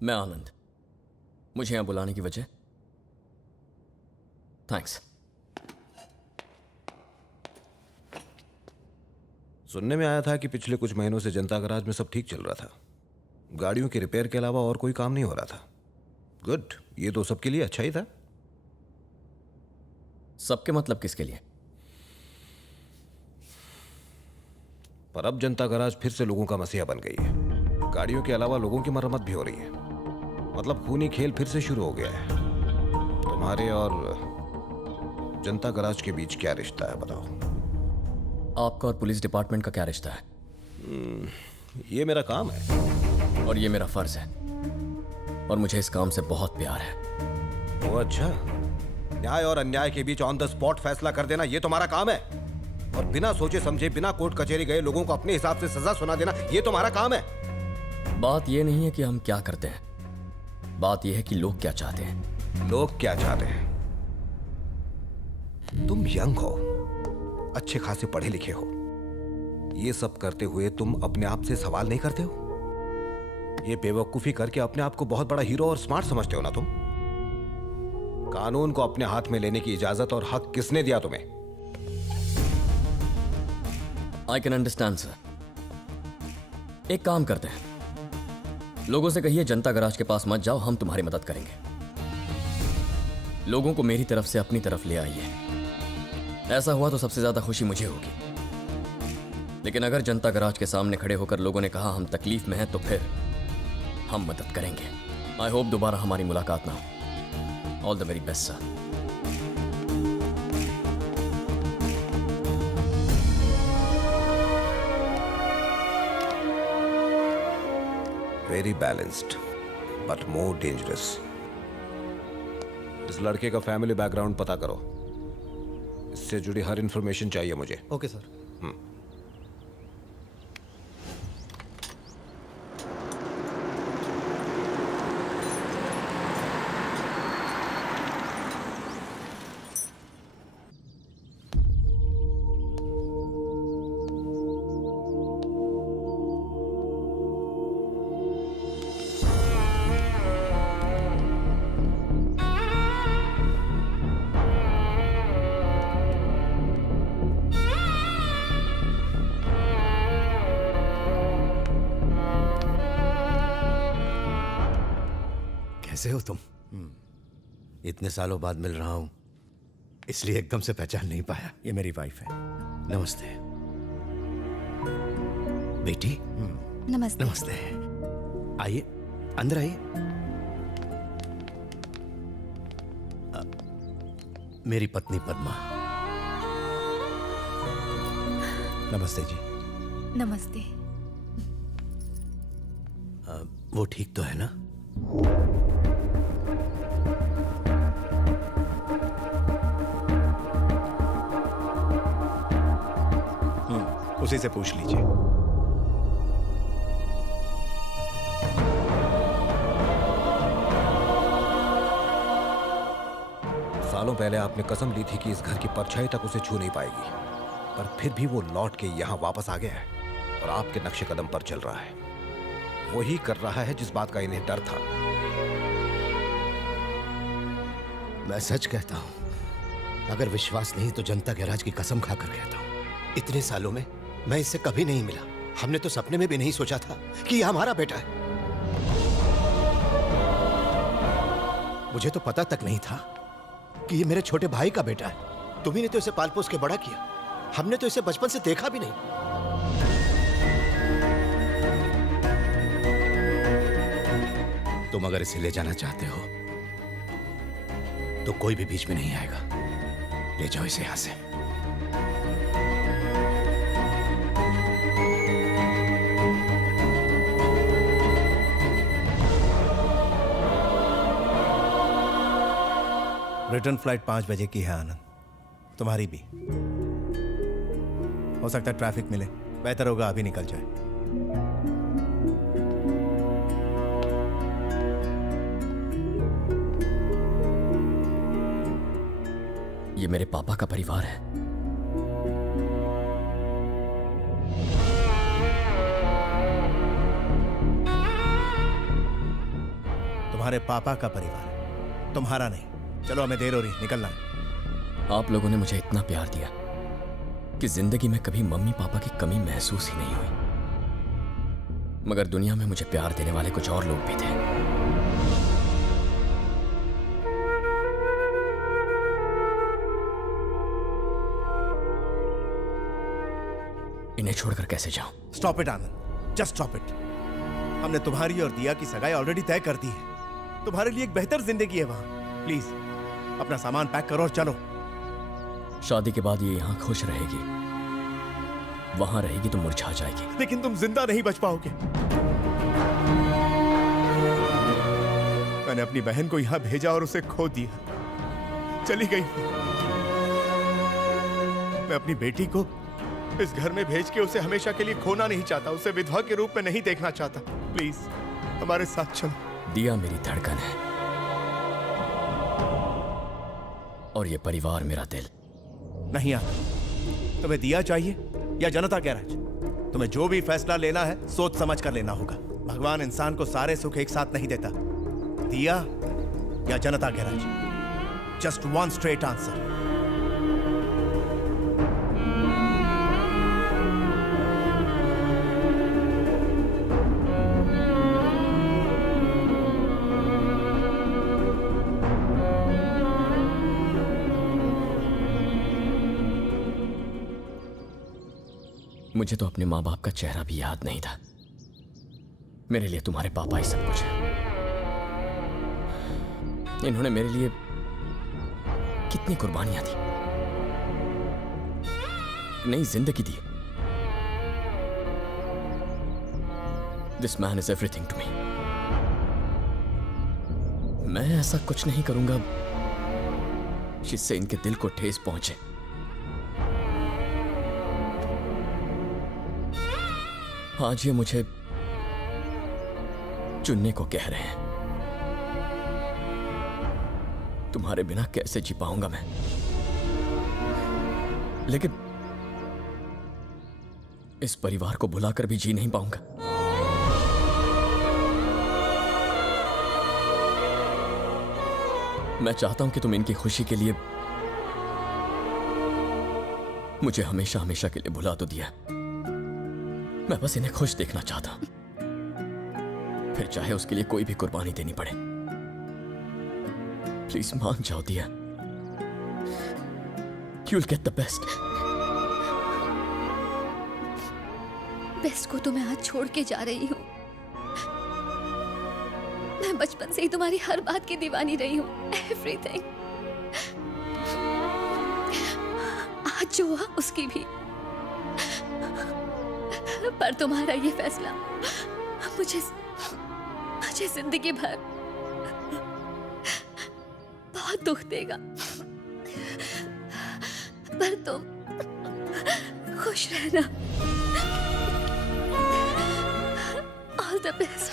मैं आनंद। मुझे यहां बुलाने की वजह? थैंक्स। सुनने में आया था कि पिछले कुछ महीनों से जनता गराज में सब ठीक चल रहा था। गाड़ियों के रिपेयर के अलावा और कोई काम नहीं हो रहा था। गुड, ये तो सबके लिए अच्छा ही था। सबके मतलब किसके लिए? पर अब जनता गराज फिर से लोगों का मसीहा बन गई है। गाड़ियों के अलावा लोगों की मरम्मत भी हो रही है। मतलब खूनी खेल फिर से शुरू हो गया है। तुम्हारे और जनता गराज के बीच क्या रिश्ता है बताओ? आपका और पुलिस डिपार्टमेंट का क्या रिश्ता है? ये मेरा काम है और ये मेरा फर्ज है, और मुझे इस काम से बहुत प्यार है। वो अच्छा, न्याय और अन्याय के बीच ऑन द स्पॉट फैसला कर देना ये तुम्हारा काम है। और बिना सोचे समझे, बिना कोर्ट कचहरी गए लोगों को अपने हिसाब से सजा सुना देना ये तुम्हारा काम है। बात यह नहीं है कि हम क्या करते हैं, बात यह है कि लोग क्या चाहते हैं। लोग क्या चाहते हैं? तुम यंग हो, अच्छे खासे पढ़े लिखे हो। ये सब करते हुए तुम अपने आप से सवाल नहीं करते हो? ये बेवकूफी करके अपने आप को बहुत बड़ा हीरो और स्मार्ट समझते हो ना तुम? कानून को अपने हाथ में लेने की इजाजत और हक किसने दिया तुम्हें? I can understand sir. एक काम करते हैं, लोगों से कहिए जनता गराज के पास मत जाओ, हम तुम्हारी मदद करेंगे। लोगों को मेरी तरफ से अपनी तरफ ले आइए। ऐसा हुआ तो सबसे ज्यादा खुशी मुझे होगी। लेकिन अगर जनता गराज के सामने खड़े होकर लोगों ने कहा हम तकलीफ में हैं, तो फिर हम मदद करेंगे। आई होप दोबारा हमारी मुलाकात ना हो। All the very best sir. Very balanced but more dangerous. इस लड़के का फैमिली बैकग्राउंड पता करो। इससे जुड़ी हर इंफॉर्मेशन चाहिए मुझे। Okay sir. कैसे हो तुम? इतने सालों बाद मिल रहा हूं, इसलिए एकदम से पहचान नहीं पाया। ये मेरी वाइफ है। नमस्ते बेटी। नमस्ते। नमस्ते। आइए, अंदर आइए। मेरी पत्नी पद्मा। नमस्ते जी। नमस्ते। वो ठीक तो है ना? उसी से पूछ लीजिए। सालों पहले आपने कसम ली थी कि इस घर की परछाई तक उसे छू नहीं पाएगी, पर फिर भी वो लौट के यहां वापस आ गया है और आपके नक्शे कदम पर चल रहा है। वही कर रहा है जिस बात का इन्हें डर था। मैं सच कहता हूं, अगर विश्वास नहीं तो जनता गैराज की कसम खाकर कहता हूं, इतने सालों में मैं इससे कभी नहीं मिला। हमने तो सपने में भी नहीं सोचा था कि यह हमारा बेटा है। मुझे तो पता तक नहीं था कि ये मेरे छोटे भाई का बेटा है। तुम्ही ने तो इसे पाल पोस के बड़ा किया, हमने तो इसे बचपन से देखा भी नहीं। तुम अगर इसे ले जाना चाहते हो तो कोई भी बीच में नहीं आएगा। ले जाओ इसे यहां से। रिटर्न फ्लाइट 5 बजे की है आनंद, तुम्हारी भी। हो सकता है ट्रैफिक मिले, बेहतर होगा अभी निकल जाए। ये मेरे पापा का परिवार है। तुम्हारे पापा का परिवार है, तुम्हारा नहीं। चलो, हमें देर हो रही, निकलना है। आप लोगों ने मुझे इतना प्यार दिया कि जिंदगी में कभी मम्मी पापा की कमी महसूस ही नहीं हुई। मगर दुनिया में मुझे प्यार देने वाले कुछ और लोग भी थे। इन्हें छोड़कर कैसे जाऊं? Stop it Anand, just stop it. हमने तुम्हारी और दिया की सगाई ऑलरेडी तय कर दी है। तुम्हारे लिए एक बेहतर जिंदगी है वहां। प्लीज अपना सामान पैक करो और चलो। शादी के बाद ये यहां खुश रहेगी, वहां रहेगी तो मुरझा जाएगी। लेकिन तुम जिंदा नहीं बच पाओगे। मैंने अपनी बहन को यहां भेजा और उसे खो दिया, चली गई। मैं अपनी बेटी को इस घर में भेज के उसे हमेशा के लिए खोना नहीं चाहता, उसे विधवा के रूप में नहीं देखना चाहता। प्लीज हमारे साथ चलो। दिया मेरी धड़कन है और ये परिवार मेरा दिल। नहीं आना। तुम्हें दिया चाहिए या जनता गैराज? तुम्हें जो भी फैसला लेना है सोच समझ कर लेना होगा। भगवान इंसान को सारे सुख एक साथ नहीं देता। दिया या जनता garage? Just one straight answer. मुझे तो अपने माँ बाप का चेहरा भी याद नहीं था। मेरे लिए तुम्हारे पापा ही सब कुछ है। इन्होंने मेरे लिए कितनी कुर्बानियां दी, नई जिंदगी दी। This man is everything to me. मैं ऐसा कुछ नहीं करूंगा जिससे इनके दिल को ठेस पहुंचे। आज ये मुझे चुनने को कह रहे हैं। तुम्हारे बिना कैसे जी पाऊंगा मैं? लेकिन इस परिवार को भुलाकर भी जी नहीं पाऊंगा। मैं चाहता हूं कि तुम इनकी खुशी के लिए मुझे हमेशा हमेशा के लिए भुला तो दिया। मैं बस इन्हें खुश देखना चाहता हूं, फिर चाहे उसके लिए कोई भी कुर्बानी देनी पड़े। प्लीज मान जाओ दिया। You'll get the best. Best को तो मैं आज छोड़ के जा रही हूँ। मैं बचपन से ही तुम्हारी हर बात की दीवानी रही हूँ। एवरीथिंग। आज जो हुआ उसकी भी। पर तुम्हारा ये फैसला मुझे जिंदगी भर बहुत दुख देगा। पर तुम खुश रहना। All the best.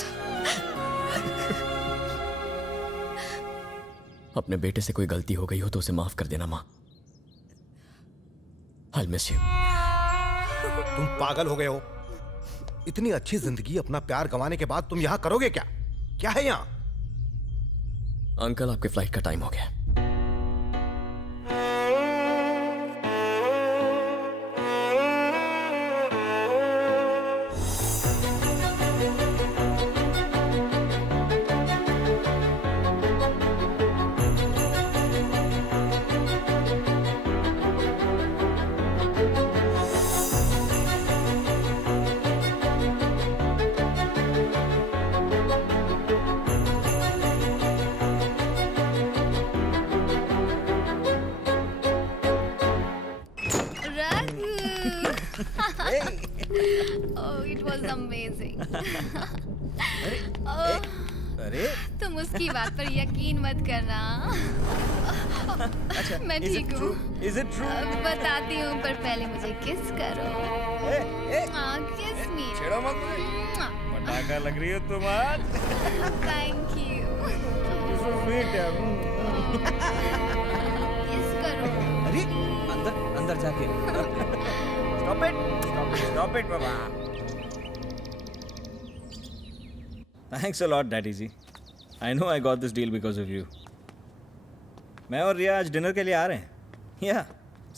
अपने बेटे से कोई गलती हो गई हो तो उसे माफ कर देना माँ। I'll miss you. तुम पागल हो गए हो? इतनी अच्छी जिंदगी अपना प्यार गंवाने के बाद तुम यहां करोगे क्या? क्या है यहां? अंकल, आपके फ्लाइट का टाइम हो गया। Oh, it was amazing. अरे तुम उसकी बात पर यकीन मत करना। मैं ठीक हूँ। Is it true? बताती हूँ, पर पहले मुझे किस करो। किस मी। छेड़ो मत मुझे। पटाखा लग रही हो तुम आज। Thank you. सो स्वीट है। किस करो। अरे अंदर अंदर जाके। स्टॉप इट बाबा। Thanks a lot daddy ji. I know I got this deal because of you. मैं और रिया आज डिनर के लिए आ रहे हैं. Yeah,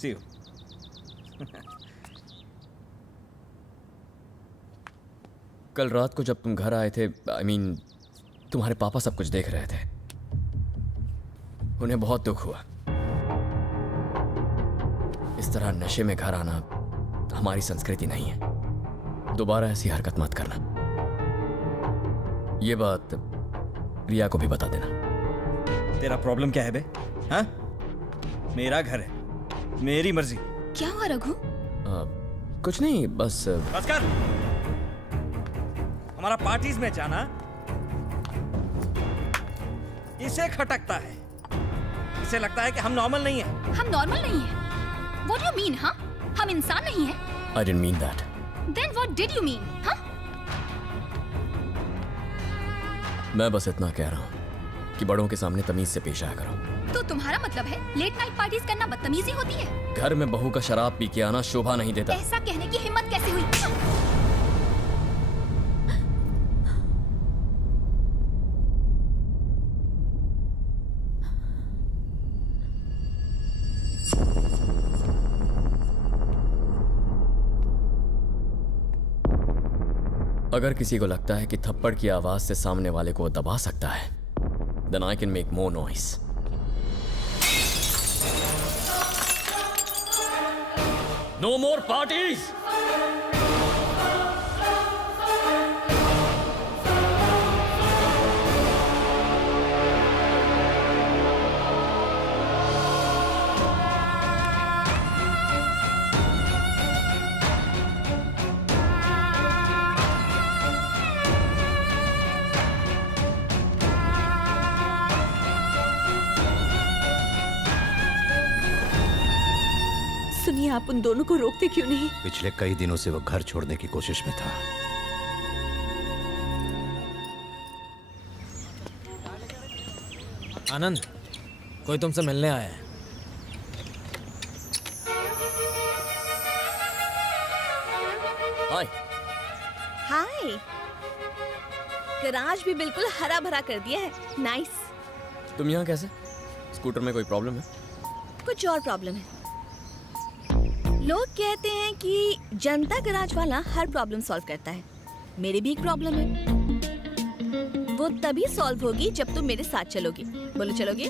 see you. कल रात को जब तुम घर आए थे, I mean, तुम्हारे पापा सब कुछ देख रहे थे. उन्हें बहुत दुख हुआ. इस तरह नशे में घर आना हमारी संस्कृति नहीं है. दोबारा ऐसी हरकत मत करना. ये बात रिया को भी बता देना. तेरा प्रॉब्लम क्या है बे? हाँ? मेरा घर है, मेरी मर्जी. क्या हुआ रघु? कुछ नहीं, बस बस कर. हमारा पार्टीज में जाना इसे खटकता है. इसे लगता है कि हम नॉर्मल नहीं है. हम नॉर्मल नहीं है? What do you mean, हाँ? हम इंसान नहीं है? I didn't mean that. Then what did you mean, हाँ? मैं बस इतना कह रहा हूँ कि बड़ों के सामने तमीज से पेश आया करो. तो तुम्हारा मतलब है लेट नाइट पार्टीज करना बदतमीजी होती है? घर में बहू का शराब पी के आना शोभा नहीं देता. ऐसा कहने की हिम्मत कैसे हुई? अगर किसी को लगता है कि थप्पड़ की आवाज से सामने वाले को दबा सकता है, then I can make more noise. No more parties! सुनिए, आप उन दोनों को रोकते क्यों नहीं? पिछले कई दिनों से वो घर छोड़ने की कोशिश में था. आनंद, कोई तुमसे मिलने आया है. हाय. हाय। गराज भी बिल्कुल हरा भरा कर दिया है. नाइस. तुम यहाँ कैसे? स्कूटर में कोई प्रॉब्लम है? कुछ और प्रॉब्लम है. लोग कहते हैं कि जनता गराज वाला हर प्रॉब्लम सॉल्व करता है. मेरी भी एक प्रॉब्लम है. वो तभी सॉल्व होगी जब तुम मेरे साथ चलोगी. बोलो चलोगे?